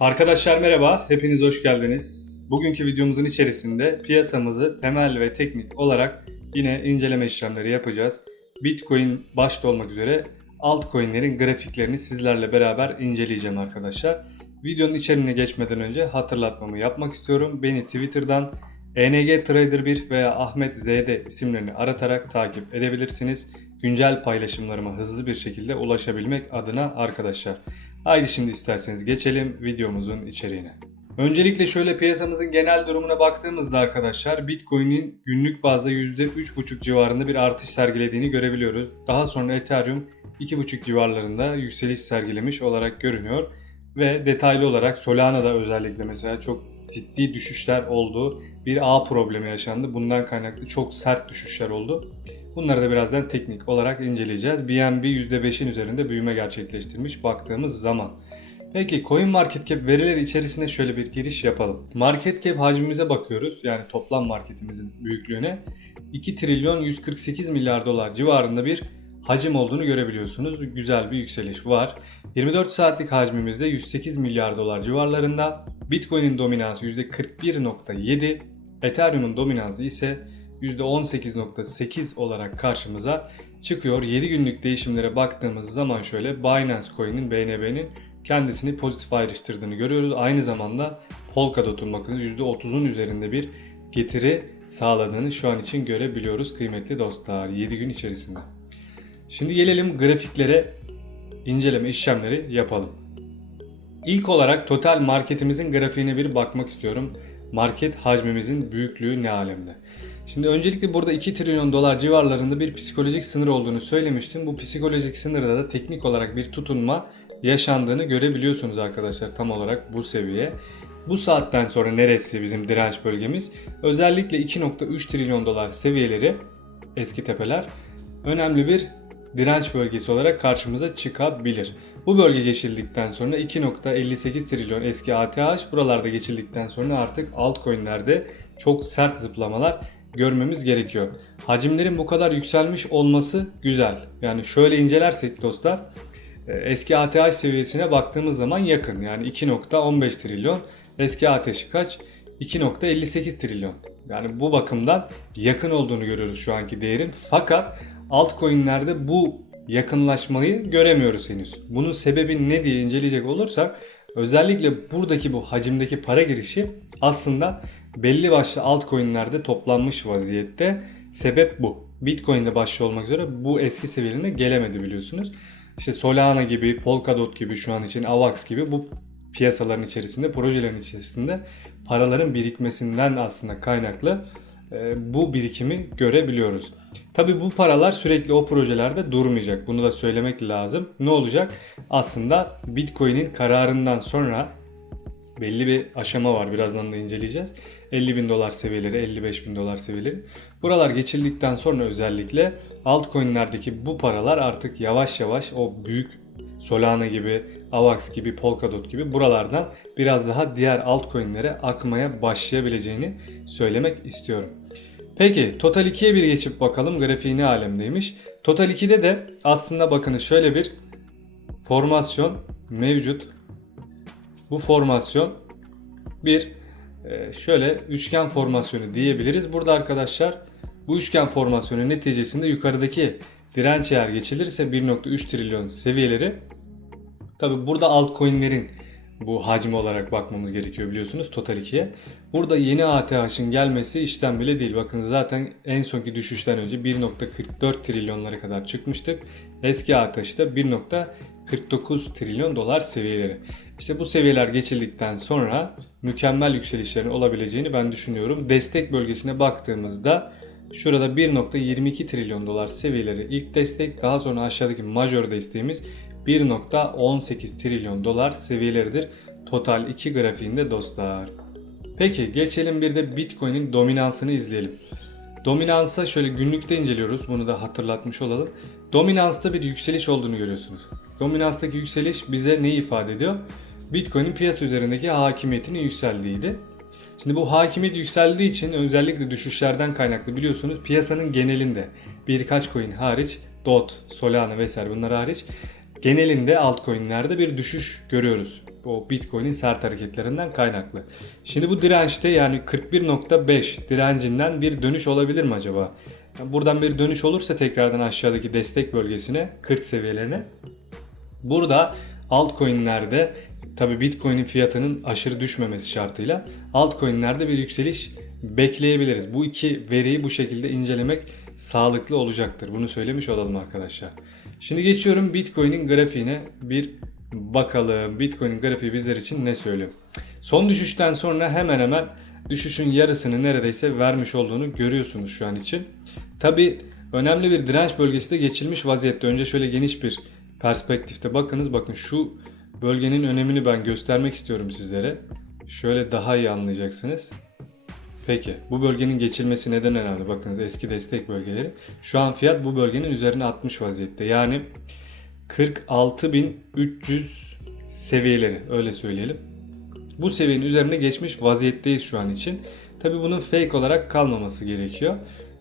Arkadaşlar merhaba, hepiniz hoş geldiniz. Bugünkü videomuzun içerisinde piyasamızı temel ve teknik olarak yine inceleme işlemleri yapacağız. Bitcoin başta olmak üzere altcoin'lerin grafiklerini sizlerle beraber inceleyeceğim arkadaşlar. Videonun içeriğine geçmeden önce hatırlatmamı yapmak istiyorum. Beni Twitter'dan ENG Trader 1 veya Ahmet ZD isimlerini aratarak takip edebilirsiniz. Güncel paylaşımlarıma hızlı bir şekilde ulaşabilmek adına arkadaşlar. Haydi şimdi isterseniz geçelim videomuzun içeriğine. Öncelikle şöyle piyasamızın genel durumuna baktığımızda arkadaşlar Bitcoin'in günlük bazda %3,5 civarında bir artış sergilediğini görebiliyoruz. Daha sonra Ethereum 2,5 civarlarında yükseliş sergilemiş olarak görünüyor. Ve detaylı olarak Solana'da özellikle mesela çok ciddi düşüşler oldu. Bir ağ problemi yaşandı. Bundan kaynaklı çok sert düşüşler oldu. Bunları da birazdan teknik olarak inceleyeceğiz. BNB %5'in üzerinde büyüme gerçekleştirmiş baktığımız zaman. Peki CoinMarketCap verileri içerisine şöyle bir giriş yapalım. Market cap hacmimize bakıyoruz. Yani toplam marketimizin büyüklüğüne. 2 trilyon 148 milyar dolar civarında bir hacim olduğunu görebiliyorsunuz. Güzel bir yükseliş var. 24 saatlik hacmimizde 108 milyar dolar civarlarında. Bitcoin'in dominansı %41.7, Ethereum'un dominansı ise %18.8 olarak karşımıza çıkıyor. 7 günlük değişimlere baktığımız zaman şöyle Binance Coin'in BNB'nin kendisini pozitif ayrıştırdığını görüyoruz. Aynı zamanda Polkadot'un bakınız %30'un üzerinde bir getiri sağladığını şu an için görebiliyoruz kıymetli dostlar 7 gün içerisinde. Şimdi gelelim grafiklere inceleme işlemleri yapalım. İlk olarak total marketimizin grafiğine bir bakmak istiyorum. Market hacmimizin büyüklüğü ne alemde? Şimdi öncelikle burada 2 trilyon dolar civarlarında bir psikolojik sınır olduğunu söylemiştim. Bu psikolojik sınırda da teknik olarak bir tutunma yaşandığını görebiliyorsunuz arkadaşlar tam olarak bu seviye. Bu saatten sonra neresi bizim direnç bölgemiz? Özellikle 2.3 trilyon dolar seviyeleri eski tepeler önemli bir direnç bölgesi olarak karşımıza çıkabilir. Bu bölge geçildikten sonra 2.58 trilyon eski ATH buralarda geçildikten sonra artık altcoin'lerde çok sert zıplamalar görmemiz gerekiyor. Hacimlerin bu kadar yükselmiş olması güzel. Yani şöyle incelersek dostlar eski ATH seviyesine baktığımız zaman yakın. Yani 2.15 trilyon. Eski ATH kaç? 2.58 trilyon. Yani bu bakımdan yakın olduğunu görüyoruz şu anki değerin. Fakat altcoin'lerde bu yakınlaşmayı göremiyoruz henüz. Bunun sebebi ne diye inceleyecek olursak özellikle buradaki bu hacimdeki para girişi aslında belli başlı altcoin'lerde toplanmış vaziyette. Sebep bu. Bitcoin'de başta olmak üzere bu eski seviyelerine gelemedi biliyorsunuz. İşte Solana gibi, Polkadot gibi şu an için AVAX gibi bu piyasaların içerisinde, projelerin içerisinde paraların birikmesinden aslında kaynaklı bu birikimi görebiliyoruz. Tabi bu paralar sürekli o projelerde durmayacak. Bunu da söylemek lazım. Ne olacak? Aslında Bitcoin'in kararından sonra belli bir aşama var. Birazdan da inceleyeceğiz. 50 bin dolar seviyeleri, 55 bin dolar seviyeleri. Buralar geçildikten sonra özellikle altcoin'lerdeki bu paralar artık yavaş yavaş o büyük Solana gibi, AVAX gibi, Polkadot gibi buralardan biraz daha diğer altcoin'lere akmaya başlayabileceğini söylemek istiyorum. Peki Total 2'ye bir geçip bakalım grafiği ne alemdeymiş. Total 2'de de aslında bakınız şöyle bir formasyon mevcut. Bu formasyon bir e, şöyle üçgen formasyonu diyebiliriz. Burada arkadaşlar bu üçgen formasyonu neticesinde yukarıdaki direnç eğer geçilirse 1.3 trilyon seviyeleri tabi burada altcoin'lerin bu hacmi olarak bakmamız gerekiyor biliyorsunuz Total 2'ye. Burada yeni ATH'ın gelmesi işten bile değil. Bakın zaten en sonki düşüşten önce 1.44 trilyonlara kadar çıkmıştık. Eski ATH'da 1.49 trilyon dolar seviyeleri. İşte bu seviyeler geçildikten sonra mükemmel yükselişlerin olabileceğini ben düşünüyorum. Destek bölgesine baktığımızda Şurada 1.22 trilyon dolar seviyeleri ilk destek daha sonra aşağıdaki major desteğimiz 1.18 trilyon dolar seviyeleridir. Total 2 grafiğinde dostlar. Peki geçelim bir de Bitcoin'in dominansını izleyelim. Dominansa şöyle günlükte inceliyoruz. Bunu da hatırlatmış olalım. Dominansta bir yükseliş olduğunu görüyorsunuz. Dominanstaki yükseliş bize ne ifade ediyor? Bitcoin'in piyasa üzerindeki hakimiyetinin yükseldiğiydi. Şimdi bu hakimiyet yükseldiği için özellikle düşüşlerden kaynaklı biliyorsunuz piyasanın genelinde birkaç coin hariç DOT, Solana vesaire bunlar hariç genelinde altcoin'lerde bir düşüş görüyoruz. O Bitcoin'in sert hareketlerinden kaynaklı. Şimdi bu dirençte yani 41.5 direncinden bir dönüş olabilir mi acaba? Yani buradan bir dönüş olursa tekrardan aşağıdaki destek bölgesine 40 seviyelerine Burada altcoin'lerde tabi Bitcoin'in fiyatının aşırı düşmemesi şartıyla altcoin'lerde bir yükseliş bekleyebiliriz. Bu iki veriyi bu şekilde incelemek sağlıklı olacaktır. Bunu söylemiş olalım arkadaşlar. Şimdi geçiyorum Bitcoin'in grafiğine bir bakalım. Bitcoin'in grafiği bizler için ne söylüyor? Son düşüşten sonra hemen hemen düşüşün yarısını neredeyse vermiş olduğunu görüyorsunuz şu an için. Tabi önemli bir direnç bölgesi de geçilmiş vaziyette. Önce şöyle geniş bir perspektifte bakınız. Bakın şu bölgenin önemini ben göstermek istiyorum sizlere. Şöyle daha iyi anlayacaksınız. Peki bu bölgenin geçilmesi neden önemli? Bakınız eski destek bölgeleri. Şu an fiyat bu bölgenin üzerine 60 vaziyette. Yani 46.300 seviyeleri öyle söyleyelim. Bu seviyenin üzerine geçmiş vaziyetteyiz şu an için. Tabi bunun fake olarak kalmaması gerekiyor.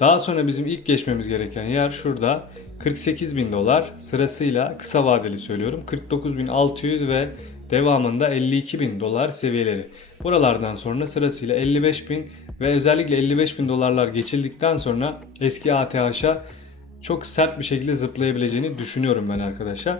Daha sonra bizim ilk geçmemiz gereken yer şurada 48 bin dolar sırasıyla kısa vadeli söylüyorum 49.600 ve devamında 52 bin dolar seviyeleri. Buralardan sonra sırasıyla 55 bin ve özellikle 55 bin dolarlar geçildikten sonra eski ATH'a çok sert bir şekilde zıplayabileceğini düşünüyorum ben arkadaşlar.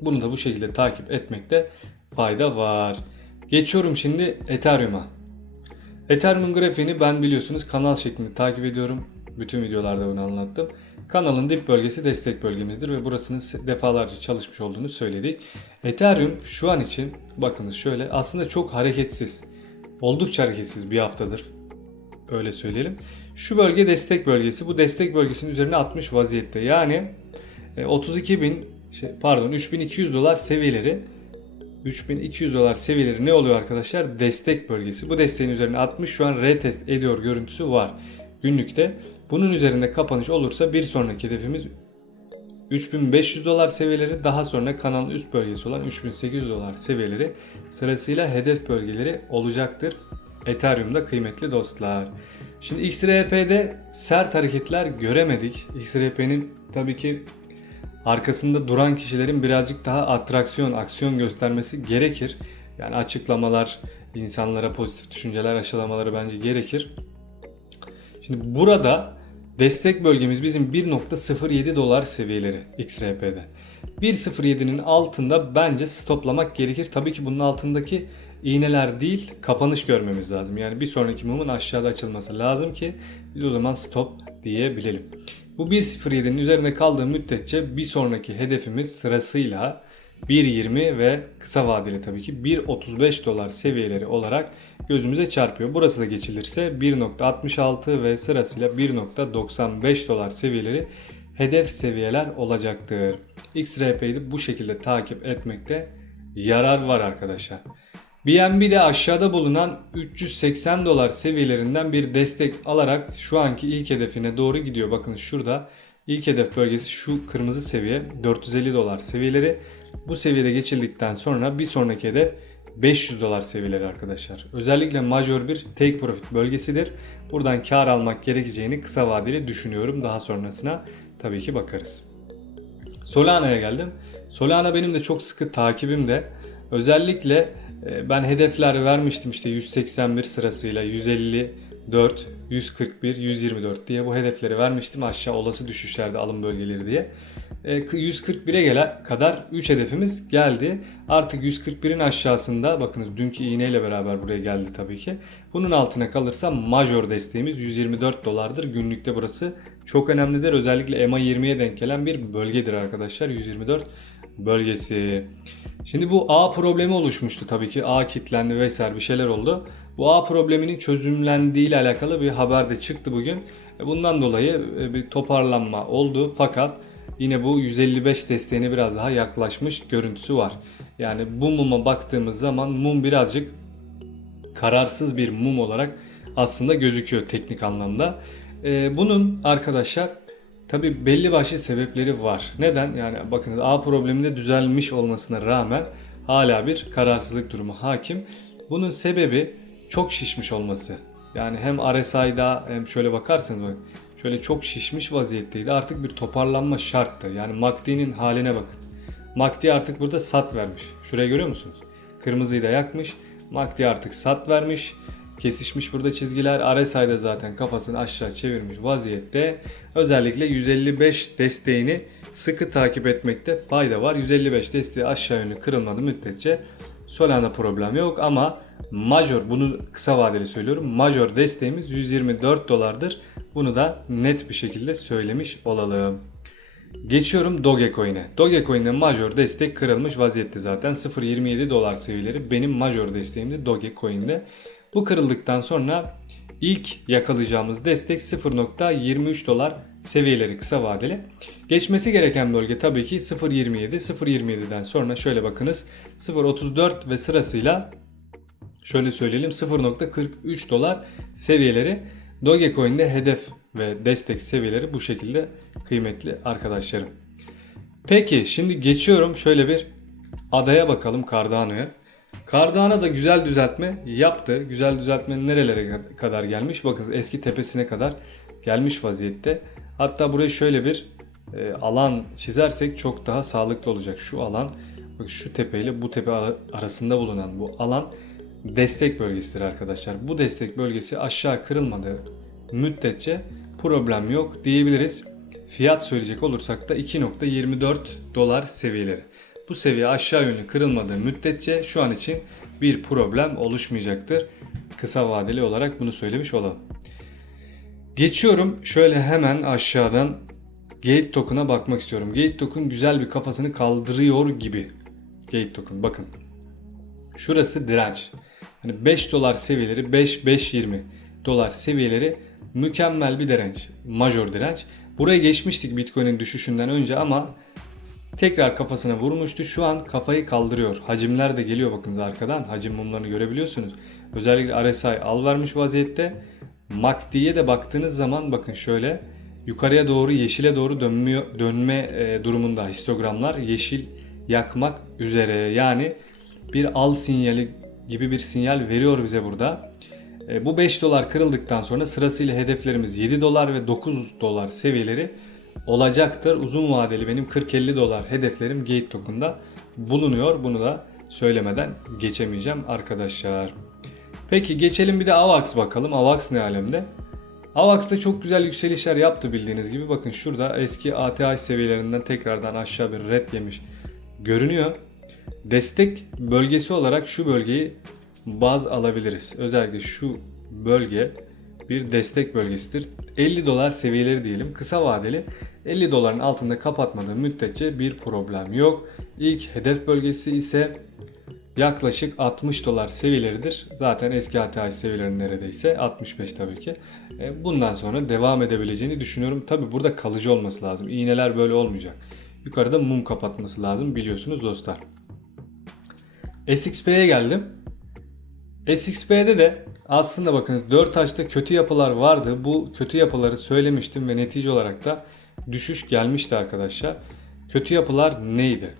Bunu da bu şekilde takip etmekte fayda var. Geçiyorum şimdi Ethereum'a. Ethereum grafiğini ben biliyorsunuz kanal şeklinde takip ediyorum. Bütün videolarda bunu anlattım. Kanalın dip bölgesi destek bölgemizdir ve burasının defalarca çalışmış olduğunu söyledik. Ethereum şu an için bakınız şöyle aslında çok hareketsiz. Oldukça hareketsiz bir haftadır. Öyle söyleyelim. Şu bölge destek bölgesi. Bu destek bölgesinin üzerine 60 vaziyette. Yani 32 bin şey, pardon 3200 dolar seviyeleri 3200 dolar seviyeleri ne oluyor arkadaşlar? Destek bölgesi. Bu desteğin üzerine 60 şu an retest ediyor görüntüsü var günlükte. Bunun üzerinde kapanış olursa bir sonraki hedefimiz 3500 dolar seviyeleri daha sonra kanalın üst bölgesi olan 3800 dolar seviyeleri sırasıyla hedef bölgeleri olacaktır. Ethereum'da kıymetli dostlar. Şimdi XRP'de sert hareketler göremedik. XRP'nin tabii ki arkasında duran kişilerin birazcık daha atraksiyon, aksiyon göstermesi gerekir. Yani açıklamalar, insanlara pozitif düşünceler aşılamaları bence gerekir. Şimdi burada destek bölgemiz bizim 1.07 dolar seviyeleri XRP'de. 1.07'nin altında bence stoplamak gerekir. Tabii ki bunun altındaki iğneler değil kapanış görmemiz lazım. Yani bir sonraki mumun aşağıda açılması lazım ki biz o zaman stop diyebilelim. Bu 1.07'nin üzerinde kaldığı müddetçe bir sonraki hedefimiz sırasıyla 1.20 ve kısa vadeli tabii ki 1.35 dolar seviyeleri olarak gözümüze çarpıyor. Burası da geçilirse 1.66 ve sırasıyla 1.95 dolar seviyeleri hedef seviyeler olacaktır. XRP'yi de bu şekilde takip etmekte yarar var arkadaşlar. BNB de aşağıda bulunan 380 dolar seviyelerinden bir destek alarak şu anki ilk hedefine doğru gidiyor. Bakın şurada ilk hedef bölgesi şu kırmızı seviye 450 dolar seviyeleri. Bu seviyede geçildikten sonra bir sonraki hedef 500 dolar seviyeleri arkadaşlar. Özellikle majör bir take profit bölgesidir. Buradan kar almak gerekeceğini kısa vadeli düşünüyorum. Daha sonrasına tabii ki bakarız. Solana'ya geldim. Solana benim de çok sıkı takibimde. Özellikle e, ben hedefler vermiştim işte 181 sırasıyla 154, 141, 124 diye bu hedefleri vermiştim aşağı olası düşüşlerde alım bölgeleri diye. 141'e gele kadar 3 hedefimiz geldi. Artık 141'in aşağısında bakınız dünkü iğneyle beraber buraya geldi tabii ki. Bunun altına kalırsa major desteğimiz 124 dolardır. Günlükte burası çok önemlidir. Özellikle EMA 20'ye denk gelen bir bölgedir arkadaşlar. 124 bölgesi. Şimdi bu ağ problemi oluşmuştu tabii ki. Ağ kilitlendi vesaire bir şeyler oldu. Bu ağ probleminin çözümlendiği ile alakalı bir haber de çıktı bugün. Bundan dolayı bir toparlanma oldu fakat yine bu 155 desteğine biraz daha yaklaşmış görüntüsü var. Yani bu muma baktığımız zaman mum birazcık kararsız bir mum olarak aslında gözüküyor teknik anlamda. Bunun arkadaşlar Tabi belli başlı sebepleri var. Neden? Yani bakın A probleminde düzelmiş olmasına rağmen hala bir kararsızlık durumu hakim. Bunun sebebi çok şişmiş olması. Yani hem RSI'da hem şöyle bakarsanız bak, şöyle çok şişmiş vaziyetteydi. Artık bir toparlanma şarttı. Yani MACD'nin haline bakın. MACD artık burada sat vermiş. Şurayı görüyor musunuz? Kırmızıyı da yakmış. MACD artık sat vermiş. Kesişmiş burada çizgiler. RSI'de zaten kafasını aşağı çevirmiş vaziyette. Özellikle 155 desteğini sıkı takip etmekte fayda var. 155 desteği aşağı yönlü kırılmadı müddetçe Solana problem yok ama major bunu kısa vadeli söylüyorum. Major desteğimiz 124 dolardır. Bunu da net bir şekilde söylemiş olalım. Geçiyorum Dogecoin'e. Dogecoin'de major destek kırılmış vaziyette zaten. 0.27 dolar seviyeleri benim major desteğimdi Dogecoin'de. Bu kırıldıktan sonra ilk yakalayacağımız destek 0.23 dolar seviyeleri kısa vadeli. Geçmesi gereken bölge tabii ki 0.27. 0.27'den sonra şöyle bakınız 0.34 ve sırasıyla şöyle söyleyelim 0.43 dolar seviyeleri Dogecoin'de hedef ve destek seviyeleri bu şekilde kıymetli arkadaşlarım. Peki şimdi geçiyorum şöyle bir adaya bakalım Cardano'ya. Cardano da güzel düzeltme yaptı. Güzel düzeltme nerelere kadar gelmiş? Bakın eski tepesine kadar gelmiş vaziyette. Hatta buraya şöyle bir e, alan çizersek çok daha sağlıklı olacak. Şu alan şu tepe ile bu tepe arasında bulunan bu alan destek bölgesidir arkadaşlar. Bu destek bölgesi aşağı kırılmadığı müddetçe problem yok diyebiliriz. Fiyat söyleyecek olursak da 2.24 dolar seviyeleri. Bu seviye aşağı yönlü kırılmadığı müddetçe şu an için bir problem oluşmayacaktır. Kısa vadeli olarak bunu söylemiş olalım. Geçiyorum şöyle hemen aşağıdan Gate Token'a bakmak istiyorum. Gate Token güzel bir kafasını kaldırıyor gibi. Gate Token bakın. Şurası direnç. Hani 5 dolar seviyeleri 5-5.20 dolar seviyeleri mükemmel bir direnç. Major direnç. Buraya geçmiştik Bitcoin'in düşüşünden önce ama tekrar kafasına vurmuştu. Şu an kafayı kaldırıyor. Hacimler de geliyor bakınız arkadan. Hacim mumlarını görebiliyorsunuz. Özellikle RSI al vermiş vaziyette. MACD'ye de baktığınız zaman bakın şöyle yukarıya doğru yeşile doğru dönmüyor, dönme e, durumunda histogramlar yeşil yakmak üzere. Yani bir al sinyali gibi bir sinyal veriyor bize burada. E, bu 5 dolar kırıldıktan sonra sırasıyla hedeflerimiz 7 dolar ve 9 dolar seviyeleri olacaktır. Uzun vadeli benim 40-50 dolar hedeflerim Gate Token'da bulunuyor. Bunu da söylemeden geçemeyeceğim arkadaşlar. Peki geçelim bir de AVAX bakalım. AVAX ne alemde? AVAX da çok güzel yükselişler yaptı bildiğiniz gibi. Bakın şurada eski ATH seviyelerinden tekrardan aşağı bir red yemiş görünüyor. Destek bölgesi olarak şu bölgeyi baz alabiliriz. Özellikle şu bölge bir destek bölgesidir. 50 dolar seviyeleri diyelim. Kısa vadeli 50 doların altında kapatmadığı müddetçe bir problem yok. İlk hedef bölgesi ise yaklaşık 60 dolar seviyeleridir. Zaten eski ATH seviyeleri neredeyse 65 tabii ki. E, bundan sonra devam edebileceğini düşünüyorum. Tabii burada kalıcı olması lazım. İğneler böyle olmayacak. Yukarıda mum kapatması lazım biliyorsunuz dostlar. SXP'ye geldim. SXP'de de aslında bakın 4 taşta kötü yapılar vardı. Bu kötü yapıları söylemiştim ve netice olarak da düşüş gelmişti arkadaşlar. Kötü yapılar neydi?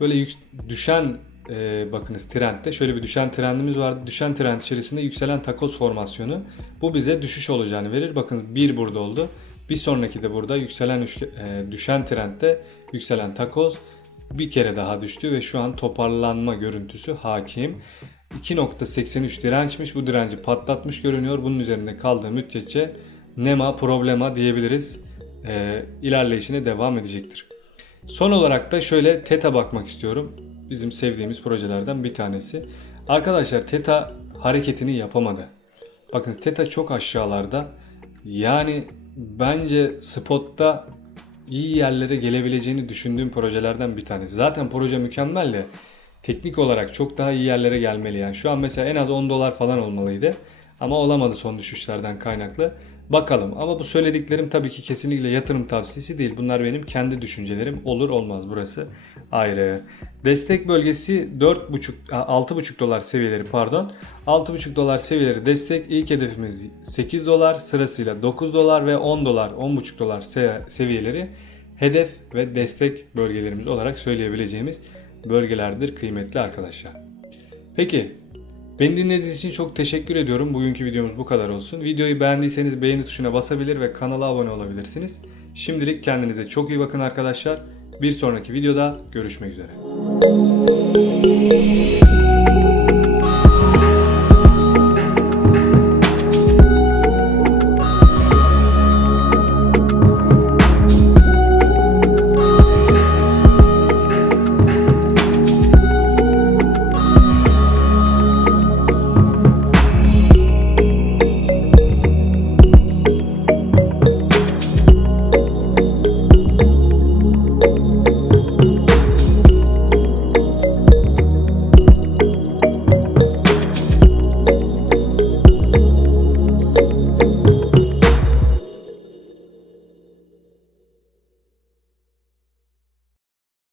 Böyle yük, düşen e, bakınız trendde şöyle bir düşen trendimiz vardı. Düşen trend içerisinde yükselen takoz formasyonu. Bu bize düşüş olacağını verir. Bakın bir burada oldu. Bir sonraki de burada yükselen e, düşen trendde yükselen takoz bir kere daha düştü ve şu an toparlanma görüntüsü hakim. 2.83 dirençmiş. Bu direnci patlatmış görünüyor. Bunun üzerinde kaldığı müddetçe nema problema diyebiliriz. E, ilerleyişine devam edecektir. Son olarak da şöyle TETA bakmak istiyorum. Bizim sevdiğimiz projelerden bir tanesi. Arkadaşlar TETA hareketini yapamadı. Bakın TETA çok aşağılarda. Yani bence spotta iyi yerlere gelebileceğini düşündüğüm projelerden bir tanesi. Zaten proje mükemmel de teknik olarak çok daha iyi yerlere gelmeli. Yani şu an mesela en az 10 dolar falan olmalıydı. Ama olamadı son düşüşlerden kaynaklı. Bakalım ama bu söylediklerim tabii ki kesinlikle yatırım tavsiyesi değil. Bunlar benim kendi düşüncelerim. Olur olmaz burası ayrı. Destek bölgesi 4,5 6,5 dolar seviyeleri pardon. 6,5 dolar seviyeleri destek. İlk hedefimiz 8 dolar sırasıyla 9 dolar ve 10 dolar 10,5 dolar seviyeleri hedef ve destek bölgelerimiz olarak söyleyebileceğimiz bölgelerdir kıymetli arkadaşlar. Peki Beni dinlediğiniz için çok teşekkür ediyorum. Bugünkü videomuz bu kadar olsun. Videoyu beğendiyseniz beğeni tuşuna basabilir ve kanala abone olabilirsiniz. Şimdilik kendinize çok iyi bakın arkadaşlar. Bir sonraki videoda görüşmek üzere.